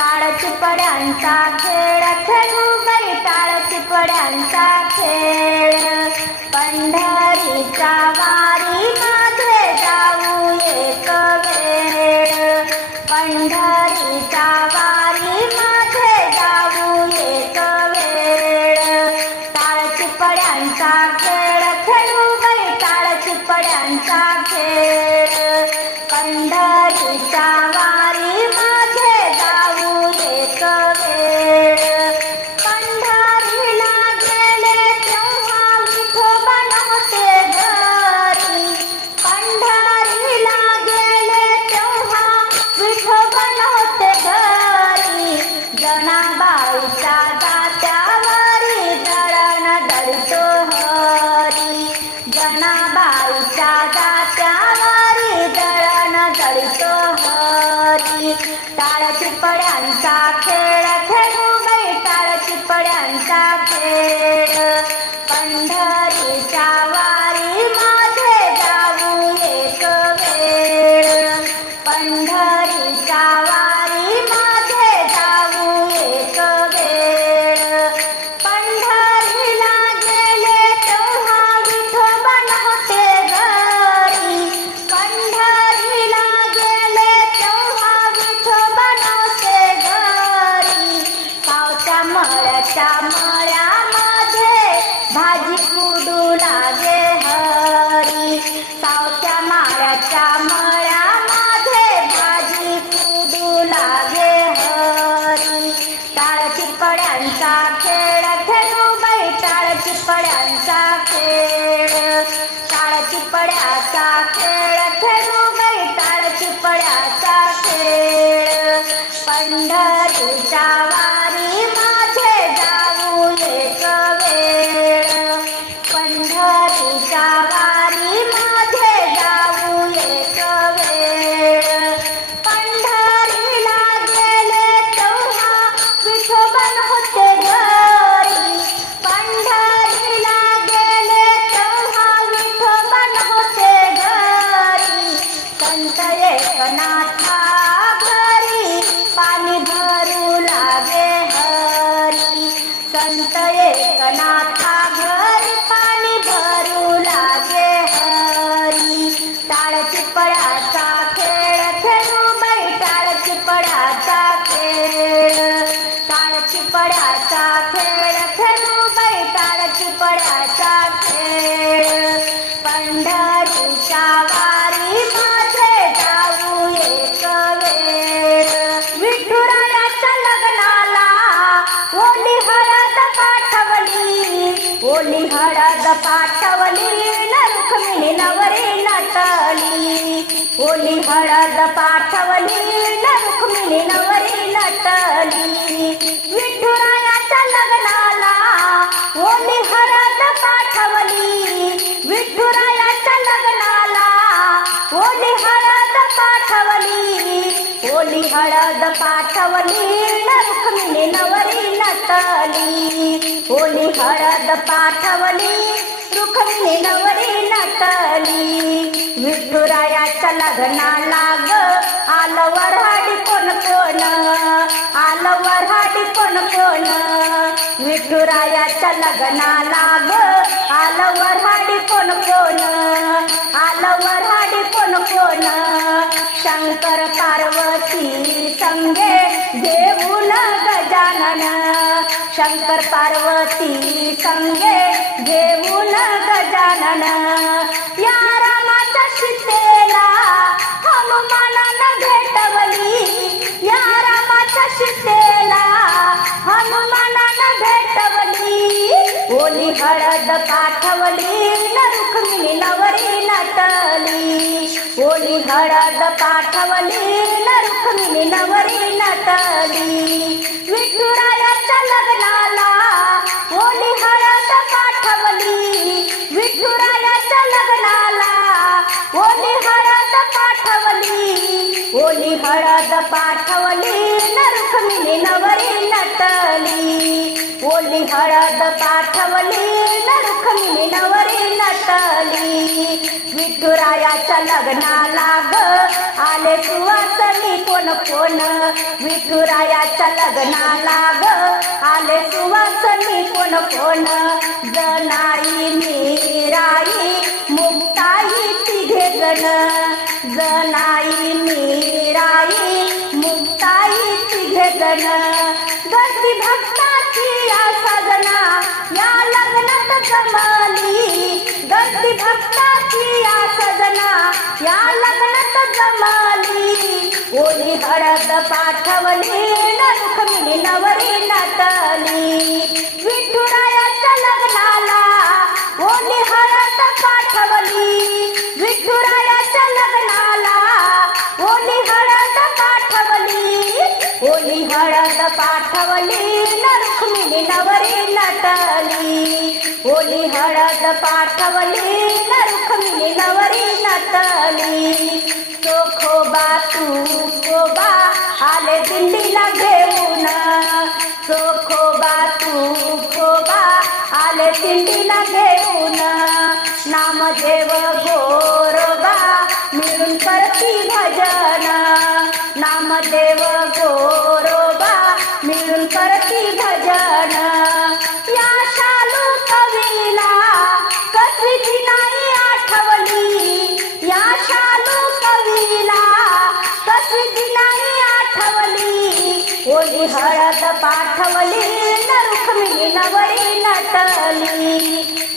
टाळ चिपड्यांचा खेळ खेळू बाई टाळ चिपड्यांचा खेळ. पंढरीचा वा da da. चिपड्यांचा खेळ खेळू बाई टाळ चिपड्यांचा खेळ. टाळ चिपड्याचा खेळ खेळू बाई टाळ चिपड्याचा खेळ. पंढरीच्या ओली हळद पाठवली न रुक्मिणी नवरी नटली. विठुरायाच्या लग्नाला ओली हळद पाठवली विठुरायाच्या लग्नाला ओली हळद पाठवली. ओली हळद पाठवली न रुक्मिणी नवरी नटली. ओली हळद पाठवली रुक्मिणी नवरी नटली विठुरायाच्या लग्नाला ग आलं वऱ्हाडी कोण कोण? आलं वऱ्हाडी कोण कोण? विठुरायाच्या लग्नाला ग आलं वऱ्हाडी कोण कोण? आलं वऱ्हाडी कोण कोण? शंकर पार्वती संगे घेऊन गजानन शंकर पार्वती संगे घेऊन गजानन. या रामाच्या सीतेला हनुमानानं भेटवली. या रामाच्या सीतेला हनुमानानं भेटवली. ओली हळद पाठवली न रुक्मिणी नवरी नटली. ओली हळद पाठवली न रुक्मिणी नवरी नटली. पाठवली पाठवली न रुक्मिणी नवरी नटली. ओली हळद पाठवली न रुक्मिणी नवरी नटली. विठुरायाच्या लग्नाला ग आले सुवासनी कोण कोण. विठुरायाच्या लग्नाला ग आले सुवासनी कोण कोण. जनाई मीराई मुक्ताई तिघे जन जनाई मीराई मुक्ताई तिघे जण गर्दी भक्ताची या साधना या लग्नात जमाली. गर्दी भक्ताची या सजना या लग्नात जमाली. ओली हळद पाठवली न रुक्मिणी नवरी नटली. विठुरायाच्या लग्नाला पाठवली नरखमिनी नवरी नटली. ओली हळद पाठवली नरखमिनी नवरी नटली. चोखोबा तू सोबा आले दिंडीला घेऊन. चोखोबा तू सोबा आले दिंडीला घेऊन. नामदेव गो हळद पाठवली न रुक्मिणी नवरी नटली.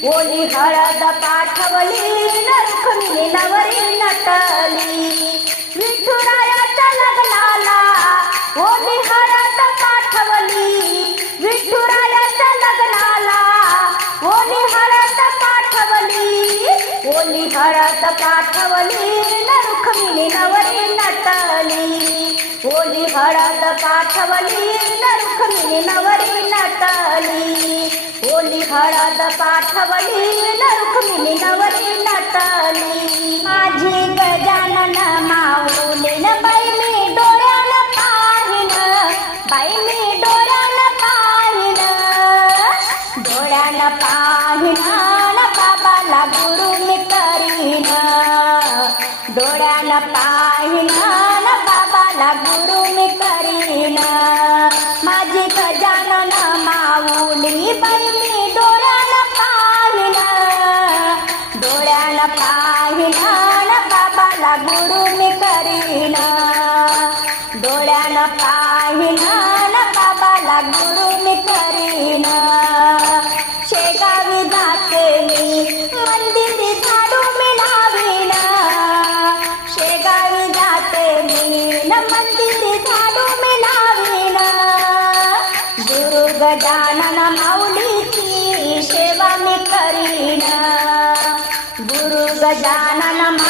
ओली हळद पाठवली न रुक्मिणी नवरी नटली. विठुरायाच्या लग्नाला ओली हळद पाठवली. विठुराया भरत पाठवली न रुक्मिणी नवरी नटली ओली भरत पाठवली न रुक्मिणी नवरी नटली ओली भरत पाठवली न रुक्मिणी नवरी नटली माझी गजानन करीन। गुरु गजानन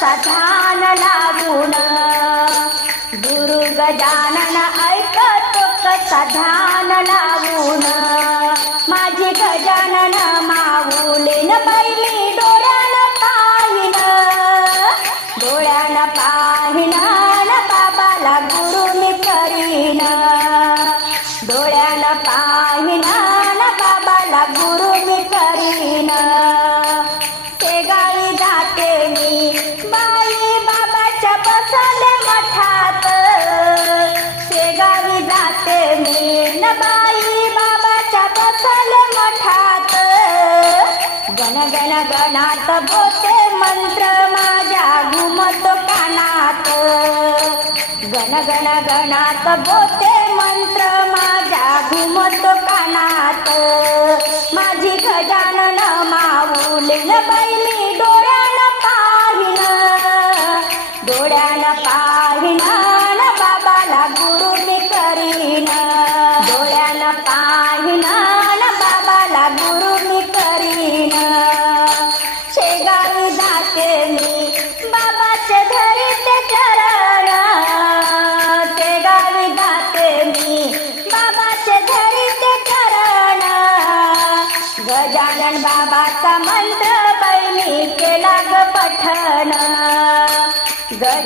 सधान लागून. गुरु गजानन ऐकतो सधान लावून गणात बोते मंत्र माझ्या घुमत कानात. गण गण गणात बोते मंत्र माझ्या घुमत कानात. माझी गजानन माऊलीन बैली डोळ्यानं पाहिन डोळ्यानं पाहिना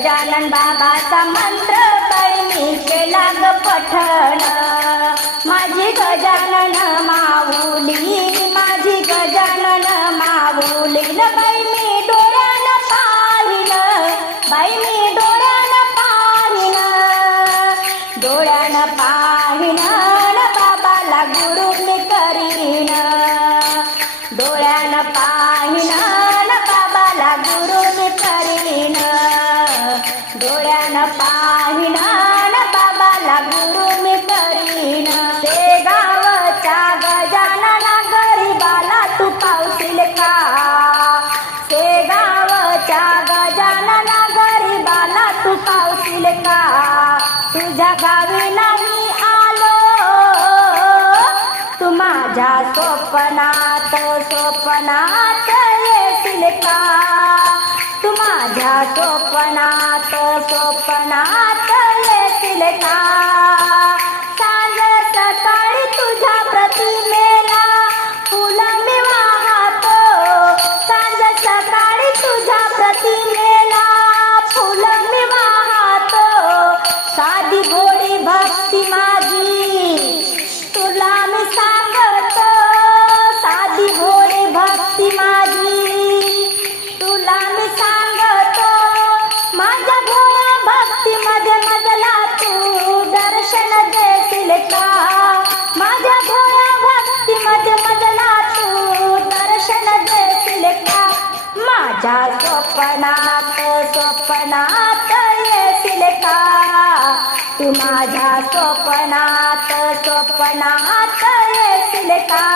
गजानन बाबाचा मंत्र मी केला ग पठण. माझी गजानन माऊली माझी गजानन माऊली न बाई मी डोळ्यानं पाहिलं बाई मी डोळ्यानं पाहिलं. डोळ्यानं पाहिलं बाबाला गुरु मी करीन. डोळ्यानं पाहिलं स्वप्नात स्वप्नात तू माझ्या स्वप्नात स्वप्नात येशील का?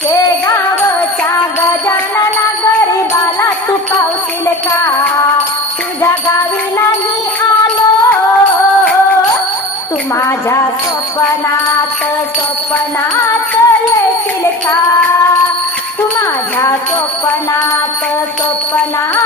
शेगावच्या गजानना गरीबाला तू पावशील का? तुझ्या गावी नाही आलो. तू माझ्या स्वप्नात स्वप्नात येशील का? तू माझ्या स्वप्नात स्वप्नात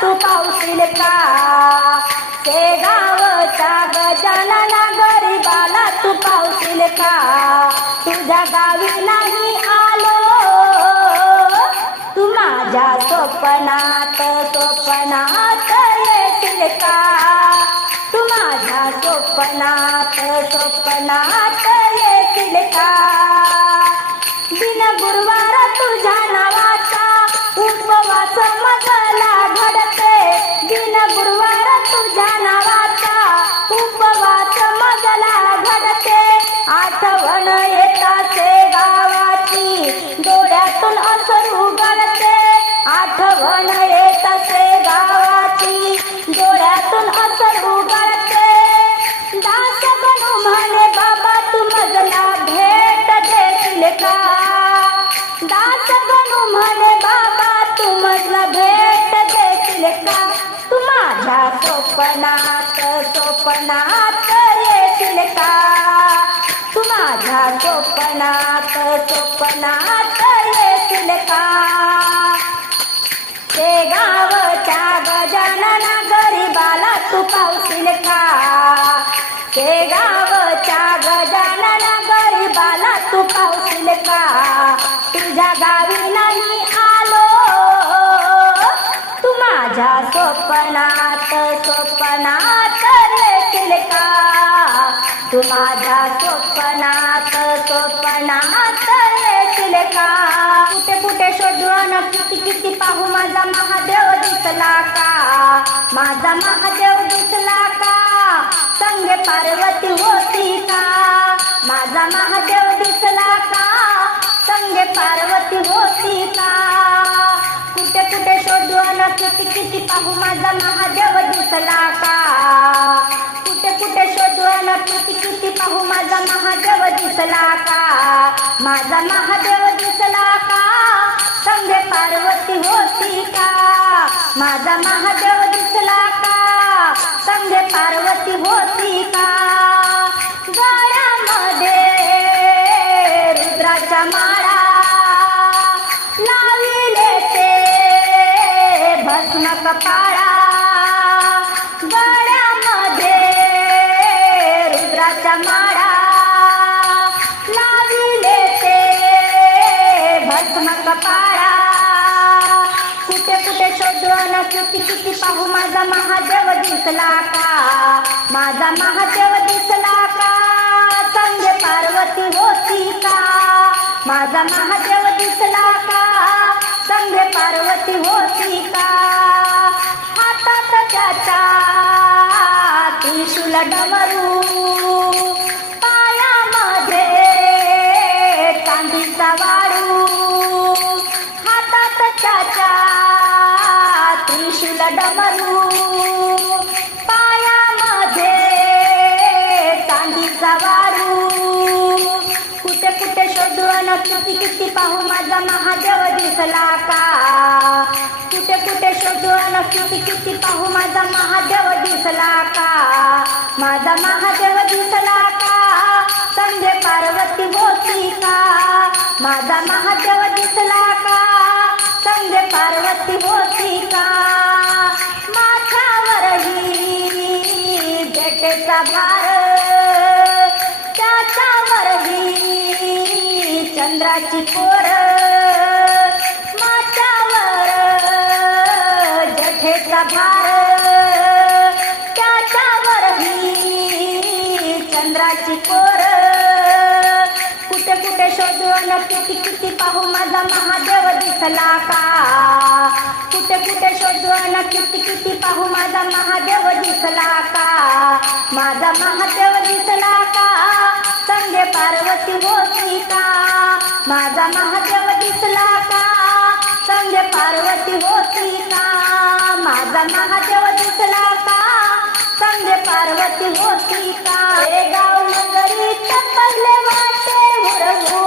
तू पावशील का? शेगावचा गजाला गरीबाला तू पावशील का? तुझ्या गावी नाही आलो. तू माझ्या स्वप्नात स्वप्नात येशील का? तू माझ्या स्वप्नात स्वप्नात येशील का? दिन गुरुवा स्वप्नात येतील का ते गावच्या गजानना गरीबाला तू पावशील का ते गावच्या गजानना गरीबाला तू पावशील का तुझ्या गावी नाही आलो. तू माझ्या स्वप्नात स्वप्नात येतील का तू माझ्या कुठे कुठे शोधून किती किती पाहू माझा महादेव दिसला का? माझा महादेव दिसला का? संगे पार्वती होती का? माझा महादेव दिसला का? संगे पार्वती होती का? कुठे कुठे शोधून किती किती पाहू माझा महादेव दिसला का? कुठे कुठे शोधून किती किती पाहू माझा महादेव दिसला का? माझा महादेव दिसला का? संगे पार्वती होती का? माझा महादेव दिसला का? संगे पार्वती होती का? गळ्यामध्ये रुद्राच्या माळा लाविले ते भस्म कपाळा. गळ्यामध्ये रुद्राच्या माळा लाविले ते पाया कुठे कुठे कुठे शोधून किती किती पाहू माझा महादेव दिसला का? माझा महादेव दिसला का? संगे पार्वती होती का? माझा महादेव दिसला का? संगे पार्वती होती का? हातात त्याचा त्रिशूल डमरू डमरू पायामध्ये चांदीचा वारू कुठे कुठे शोधून किती किती पाहू माझा महादेव दिसला का कुठे कुठे शोधून किती किती पाहू माझा महादेव दिसला का माझा महादेव दिसला का संजय पार्वती होती का माझा महादेव दिसला का संगे पार्वती होती का? प्रभार भार त्याच्यावरही चंद्राची पोर। माझ्यावर जठेचा भार। त्याच्यावरही चंद्राची पोर। कुठे कुठे शोधून किती किती पाहू माझा महादेव दिसला का? कुठे कुठे शोधून किती किती पाहू माझा महादेव दिसला का? माझा महादेव दिसला का? संगे पार्वती होती का? माझा महादेव दिसला का? संगे पार्वती होती का? माझा महादेव दिसला का? संगे पार्वती होती का? गाव नगरी पहिले वाटे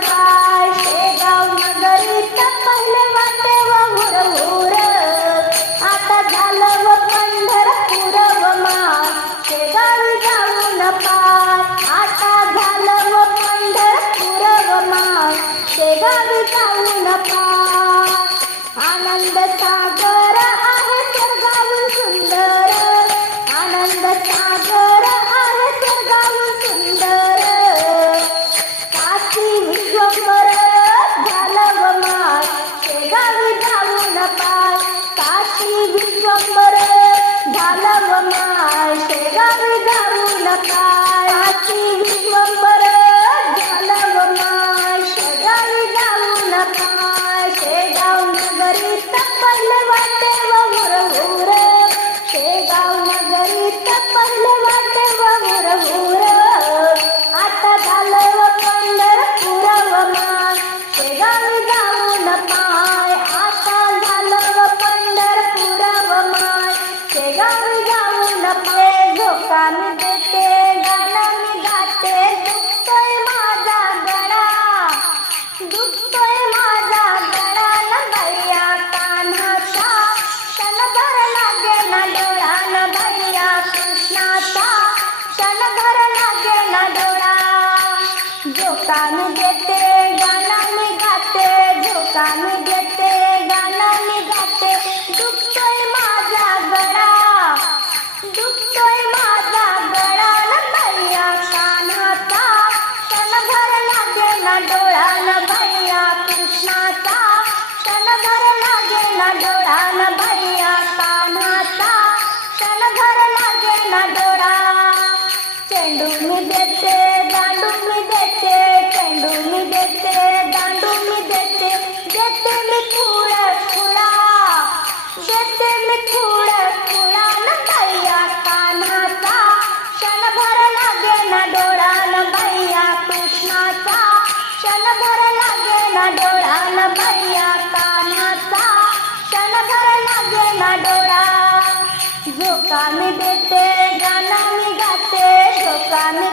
Bye. la la la. मी देते गाणं मी गाते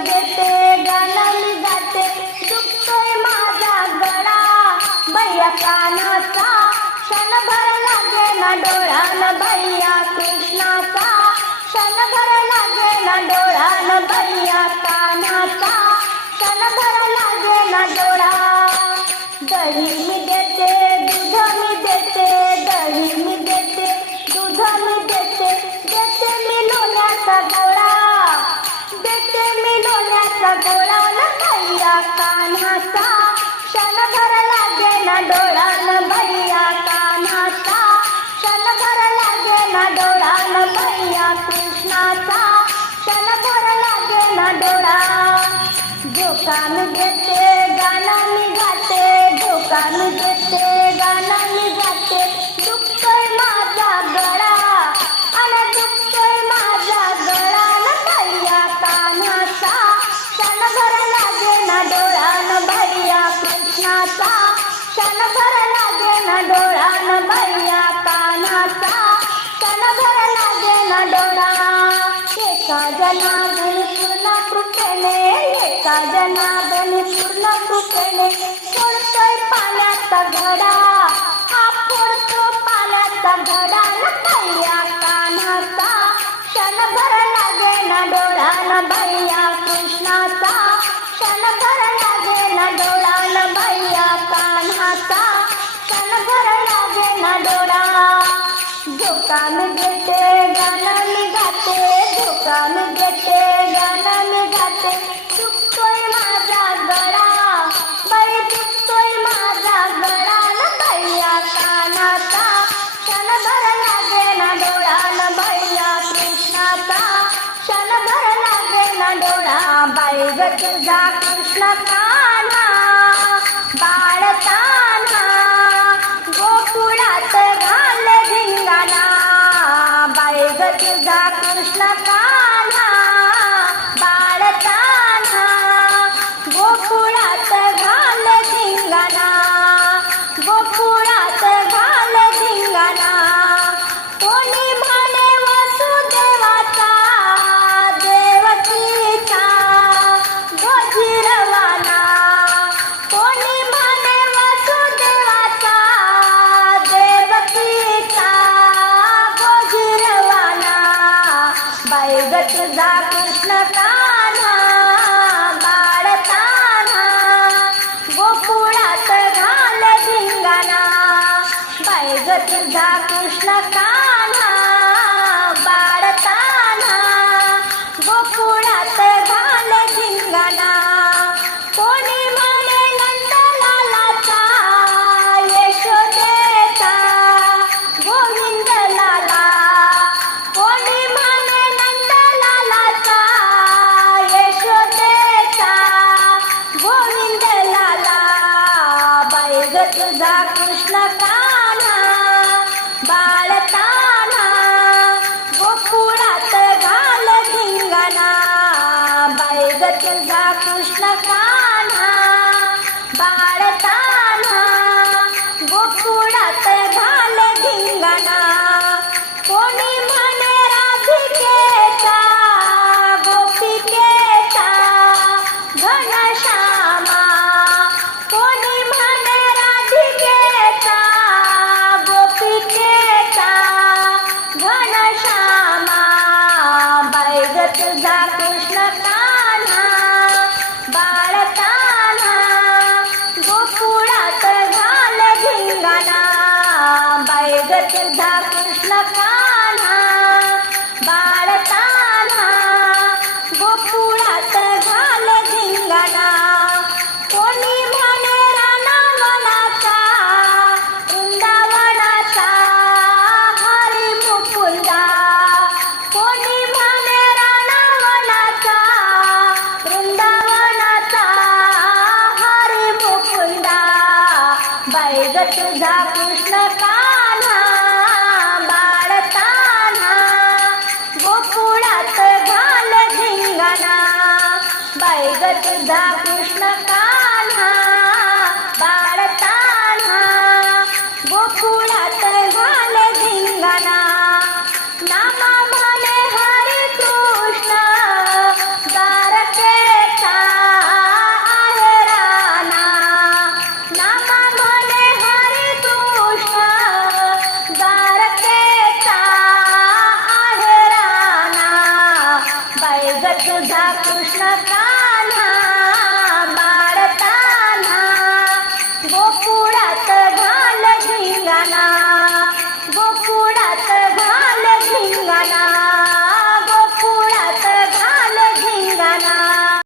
देते गाणं मी गाते भैया कानाचा क्षणभर लागे ना डोळा न भैया कृष्णाचा क्षणभर लागे भैया लागे ना डोळा झोका घेते देते गाणं मी गाते दुकान घेते देते गाणं मी गाते. दुखतोय माझा गळा आणि दुखतोय माझा गळा. न भैया कान्हाचा क्षणभर लागे ना डोळा न भैया कृष्णाचा. क्षणभर लागे ना डोळा न भैया कान्हाचा क्षणभर लागे ना डोळा एका जना एका जनार्दन पूर्ण कृपेने फोडतोय पाण्याचा घडा हा फोडतो पाण्याचा घडा न भैया कान्हाचा. क्षणभर लागे ना डोळा न भैया कृष्णाचा. क्षणभर लागे ना डोळा न भैया कान्हाचा. क्षणभर लागे ना डोळा. झोका मी घेते गाणं मी गाते. झोका मी घेते गाणं मी गाते. तुझा कृष्ण काना बाळताना गोकुळात घाल धिंगाणा. बाई ग तुझा कृष्ण काना आहे ग तुझा कृष्ण कान्हा बाळ कान्हा बाळताना बाळताना गोकुळात घाल धिंगाणा बाळग तुझा कृष्ण का